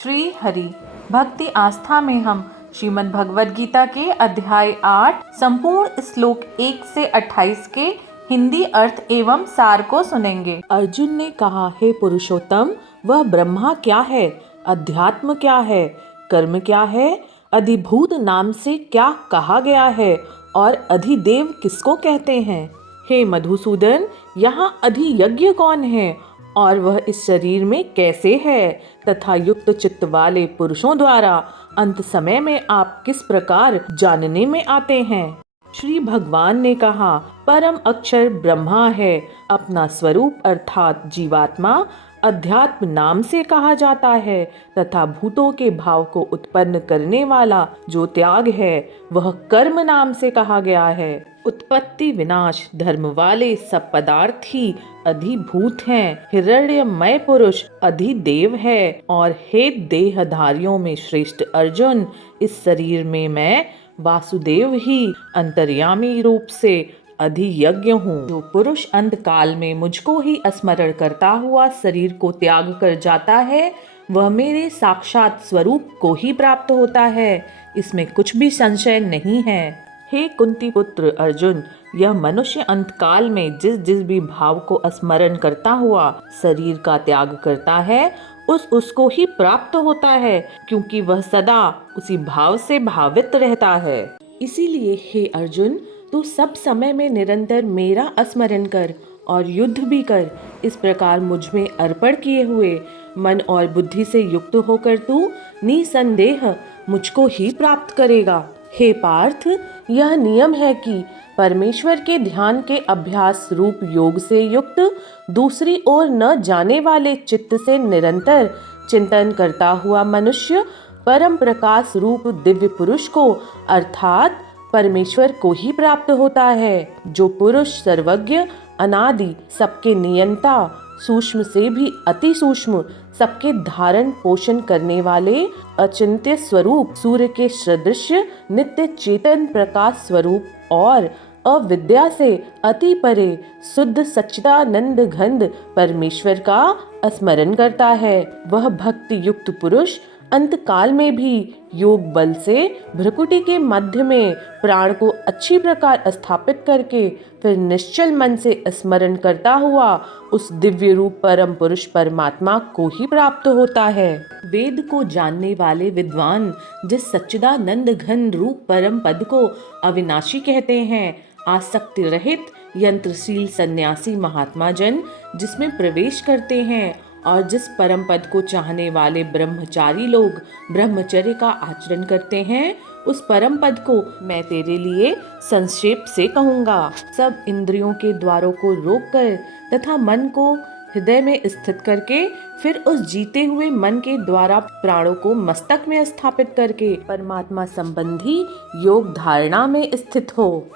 श्री हरि भक्ति आस्था में हम श्रीमद् भगवद गीता के अध्याय 8 संपूर्ण श्लोक 1 से 28 के हिंदी अर्थ एवं सार को सुनेंगे। अर्जुन ने कहा, हे पुरुषोत्तम, वह ब्रह्मा क्या है, अध्यात्म क्या है, कर्म क्या है, अधिभूत नाम से क्या कहा गया है और अधिदेव किसको कहते हैं। हे मधुसूदन, यहाँ अधियज्ञ कौन है और वह इस शरीर में कैसे है तथा युक्त चित्त वाले पुरुषों द्वारा अंत समय में आप किस प्रकार जानने में आते हैं। श्री भगवान ने कहा, परम अक्षर ब्रह्मा है, अपना स्वरूप अर्थात जीवात्मा अध्यात्म नाम से कहा जाता है तथा भूतों के भाव को उत्पन्न करने वाला जो त्याग है वह कर्म नाम से कहा गया है। उत्पत्ति विनाश धर्म वाले सब पदार्थ ही अधिभूत हैं। हिरण्यमय पुरुष अधिदेव है और हे देहधारियों में श्रेष्ठ अर्जुन, इस शरीर में मैं वासुदेव ही अंतर्यामी रूप से अधियज्ञ हूँ। जो पुरुष अंत काल में मुझको ही स्मरण करता हुआ शरीर को त्याग कर जाता है वह मेरे साक्षात स्वरूप को ही प्राप्त होता है, इसमें कुछ भी संशय नहीं है। हे कुंती पुत्र अर्जुन, यह मनुष्य अंत काल में जिस जिस भी भाव को स्मरण करता हुआ शरीर का त्याग करता है उसको ही प्राप्त होता है, क्योंकि वह सदा उसी भाव से भावित रहता है। इसीलिए हे अर्जुन, तू सब समय में निरंतर मेरा स्मरण कर और युद्ध भी कर। इस प्रकार मुझ में अर्पण किए हुए मन और बुद्धि से युक्त होकर तू निसंदेह मुझको ही प्राप्त करेगा। हे पार्थ, यह नियम है कि परमेश्वर के ध्यान के अभ्यास रूप योग से युक्त दूसरी ओर न जाने वाले चित्त से निरंतर चिंतन करता हुआ मनुष्य परम प्रकाश रूप दिव्य पुरुष को अर्थात परमेश्वर को ही प्राप्त होता है। जो पुरुष सर्वज्ञ अनादि सबके नियंता सूक्ष्म से भी अति सूक्ष्म सबके धारण पोषण करने वाले अचिंत्य स्वरूप सूर्य के सदृश नित्य चेतन प्रकाश स्वरूप और अविद्या से अति परे शुद्ध सच्चिदानंद घन परमेश्वर का स्मरण करता है, वह भक्ति युक्त पुरुष अंत काल में भी योग बल से भ्रुकुटी के मध्य में प्राण को अच्छी प्रकार स्थापित करके फिर निश्चल मन से स्मरण करता हुआ उस दिव्य रूप परम पुरुष परमात्मा को ही प्राप्त होता है। वेद को जानने वाले विद्वान जिस सच्चिदानंद घन रूप परम पद को अविनाशी कहते हैं, आसक्ति रहित यंत्रशील सन्यासी महात्मा जन जिसमें प्रवेश करते हैं और जिस परम पद को चाहने वाले ब्रह्मचारी लोग ब्रह्मचर्य का आचरण करते हैं, उस परम पद को मैं तेरे लिए संक्षेप से कहूँगा। सब इंद्रियों के द्वारों को रोककर तथा मन को हृदय में स्थित करके फिर उस जीते हुए मन के द्वारा प्राणों को मस्तक में स्थापित करके परमात्मा संबंधी योग धारणा में स्थित हो।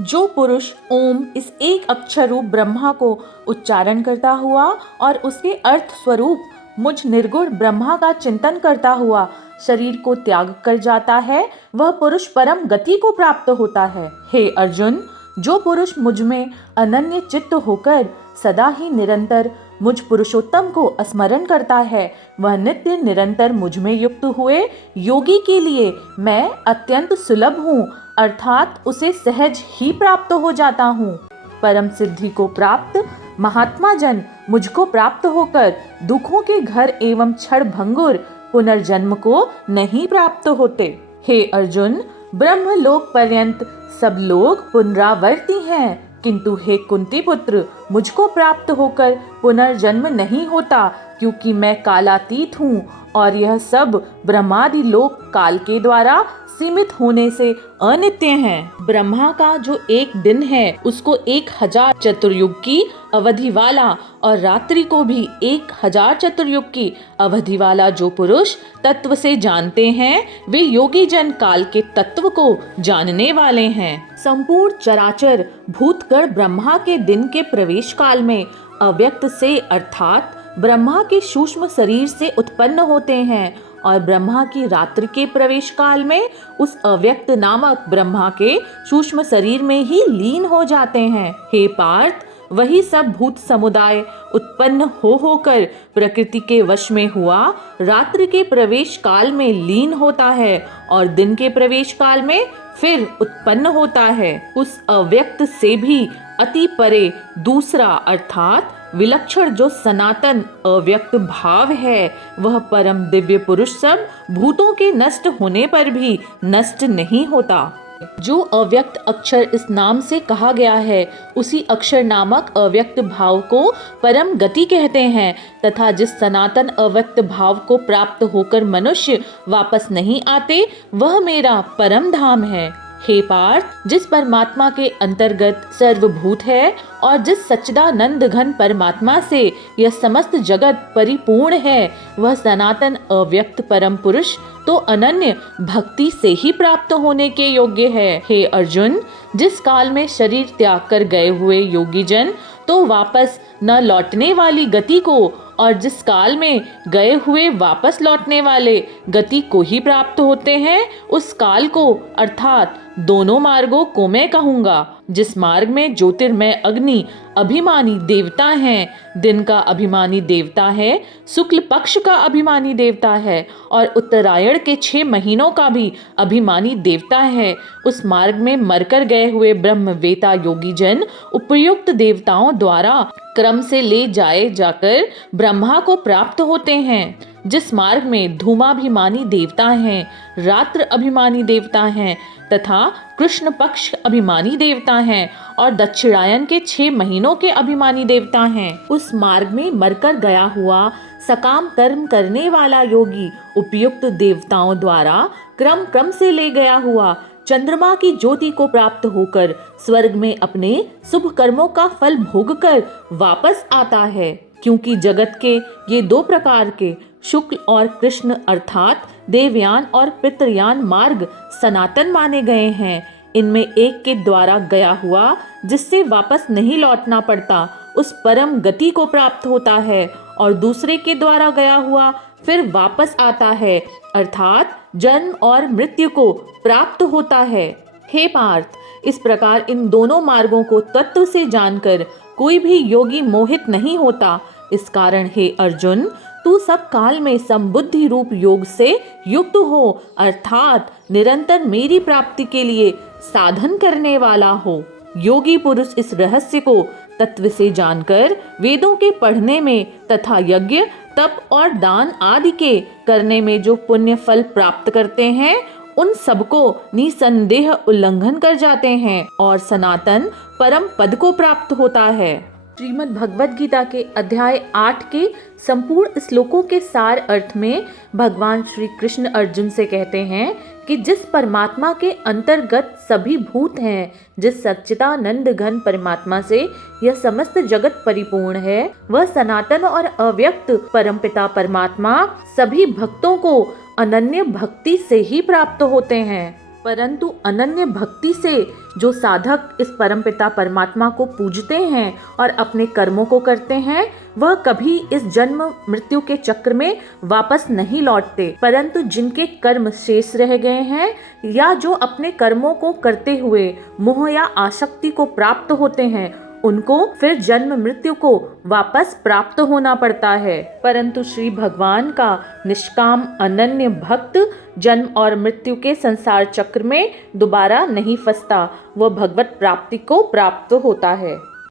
जो पुरुष ओम इस एक अक्षर रूप ब्रह्मा को उच्चारण करता हुआ और उसके अर्थ स्वरूप मुझ निर्गुण ब्रह्मा का चिंतन करता हुआ शरीर को त्याग कर जाता है वह पुरुष परम गति को प्राप्त होता है। हे अर्जुन, जो पुरुष मुझ में अनन्य चित्त होकर सदा ही निरंतर मुझ पुरुषोत्तम को स्मरण करता है वह नित्य निरंतर मुझ में युक्त हुए योगी के लिए मैं अत्यंत सुलभ हूँ, अर्थात उसे सहज ही प्राप्त हो जाता हूँ। परम सिद्धि को प्राप्त महात्मा जन मुझको प्राप्त होकर दुखों के घर एवं क्षण भंगुर पुनर्जन्म को नहीं प्राप्त होते। हे अर्जुन, ब्रह्मलोक पर्यंत सब लोग पुनरावर्ती हैं, किंतु हे कुंती पुत्र, मुझको प्राप्त होकर पुनर्जन्म नहीं होता, क्योंकि मैं कालातीत हूँ और यह सब ब्रह्मादि लोक काल के द्वारा सीमित होने से अनित्य हैं। ब्रह्मा का जो एक दिन है उसको 1000 चतुर्युग की अवधि वाला और रात्रि को भी 1000 चतुर्युग की अवधि वाला जो पुरुष तत्व से जानते हैं वे योगी जन काल के तत्व को जानने वाले हैं। संपूर्ण चराचर भूतगण ब्रह्मा के दिन के प्रवेश काल में अव्यक्त से अर्थात ब्रह्मा के सूक्ष्म शरीर से उत्पन्न होते हैं और ब्रह्मा की रात्रि के प्रवेश काल में उस अव्यक्त नामक ब्रह्मा के सूक्ष्म शरीर में ही लीन हो जाते हैं। हे पार्थ, वही सब भूत समुदाय उत्पन्न हो होकर प्रकृति के वश में हुआ रात्रि के प्रवेश काल में लीन होता है और दिन के प्रवेश काल में फिर उत्पन्न होता है। उस अव्यक्त से भी अति परे दूसरा अर्थात विलक्षण जो सनातन अव्यक्त भाव है, वह परम दिव्य पुरुष सब भूतों के नष्ट होने पर भी नष्ट नहीं होता। जो अव्यक्त अक्षर इस नाम से कहा गया है, उसी अक्षर नामक अव्यक्त भाव को परम गति कहते हैं तथा जिस सनातन अव्यक्त भाव को प्राप्त होकर मनुष्य वापस नहीं आते, वह मेरा परम धाम है। हे पार्थ, जिस परमात्मा के अंतर्गत सर्वभूत है और जिस सच्चिदानंद घन परमात्मा से यह समस्त जगत परिपूर्ण है, वह सनातन अव्यक्त परम पुरुष तो अनन्य भक्ति से ही प्राप्त होने के योग्य है। हे अर्जुन, जिस काल में शरीर त्याग कर गए हुए योगी जन तो वापस न लौटने वाली गति को और जिस काल में गए हुए वापस लौटने वाले गति को ही प्राप्त होते हैं, उस काल को अर्थात दोनों मार्गों को मैं कहूँगा। जिस मार्ग में ज्योतिर्मय अग्नि अभिमानी देवता हैं, दिन का अभिमानी देवता है, शुक्ल पक्ष का अभिमानी देवता है और उत्तरायण के 6 महीनों का भी अभिमानी देवता है, उस मार्ग में मरकर गए हुए ब्रह्मवेता योगी जन उपयुक्त देवताओं द्वारा क्रम से ले जाए जाकर ब्रह्मा को प्राप्त होते हैं। जिस मार्ग में धूमाभिमानी देवता हैं, रात्र अभिमानी देवता हैं तथा कृष्ण पक्ष अभिमानी देवता हैं और दक्षिणायन के 6 महीनों के अभिमानी देवता हैं, उस मार्ग में मरकर गया हुआ सकाम कर्म करने वाला योगी उपयुक्त देवताओं द्वारा क्रम क्रम से ले गया हुआ चंद्रमा की ज्योति को प्राप्त होकर स्वर्ग में अपने शुभ कर्मों का फल भोगकर वापस आता है। क्योंकि जगत के ये 2 प्रकार के शुक्ल और कृष्ण अर्थात देवयान और पितृयान मार्ग सनातन माने गए हैं। इनमें एक के द्वारा गया हुआ जिससे वापस नहीं लौटना पड़ता, उस परम गति को प्राप्त होता है और दूसरे के द्वारा गया हुआ फिर वापस आता है अर्थात जन्म और मृत्यु को प्राप्त होता है। हे पार्थ, इस प्रकार इन दोनों मार्गों को तत्व से जानकर कोई भी योगी मोहित नहीं होता। इस कारण हे अर्जुन, तू सब काल में समबुद्धि रूप योग से युक्त हो अर्थात निरंतर मेरी प्राप्ति के लिए साधन करने वाला हो। योगी पुरुष इस रहस्य को तत्व से जानकर वेदों के पढ़ने में तथा यज्ञ तप और दान आदि के करने में जो पुण्य फल प्राप्त करते हैं, उन सबको निसंदेह उल्लंघन कर जाते हैं और सनातन परम पद को प्राप्त होता है। श्रीमद् भगवद गीता के अध्याय 8 के संपूर्ण श्लोकों के सार अर्थ में भगवान श्री कृष्ण अर्जुन से कहते हैं कि जिस परमात्मा के अंतर्गत सभी भूत हैं, जिस सच्चिदानंद घन परमात्मा से यह समस्त जगत परिपूर्ण है, वह सनातन और अव्यक्त परमपिता परमात्मा सभी भक्तों को अनन्य भक्ति से ही प्राप्त होते हैं। परंतु अनन्य भक्ति से जो साधक इस परमपिता परमात्मा को पूजते हैं और अपने कर्मों को करते हैं, वह कभी इस जन्म मृत्यु के चक्र में वापस नहीं लौटते। परंतु जिनके कर्म शेष रह गए हैं या जो अपने कर्मों को करते हुए मोह या आसक्ति को प्राप्त होते हैं, उनको फिर जन्म मृत्यु को वापस प्राप्त होना पड़ता है। परंतु श्री भगवान का निष्काम अनन्य भक्त जन्म और मृत्यु के संसार चक्र में दोबारा नहीं फंसता, वह भगवत प्राप्ति को प्राप्त होता है।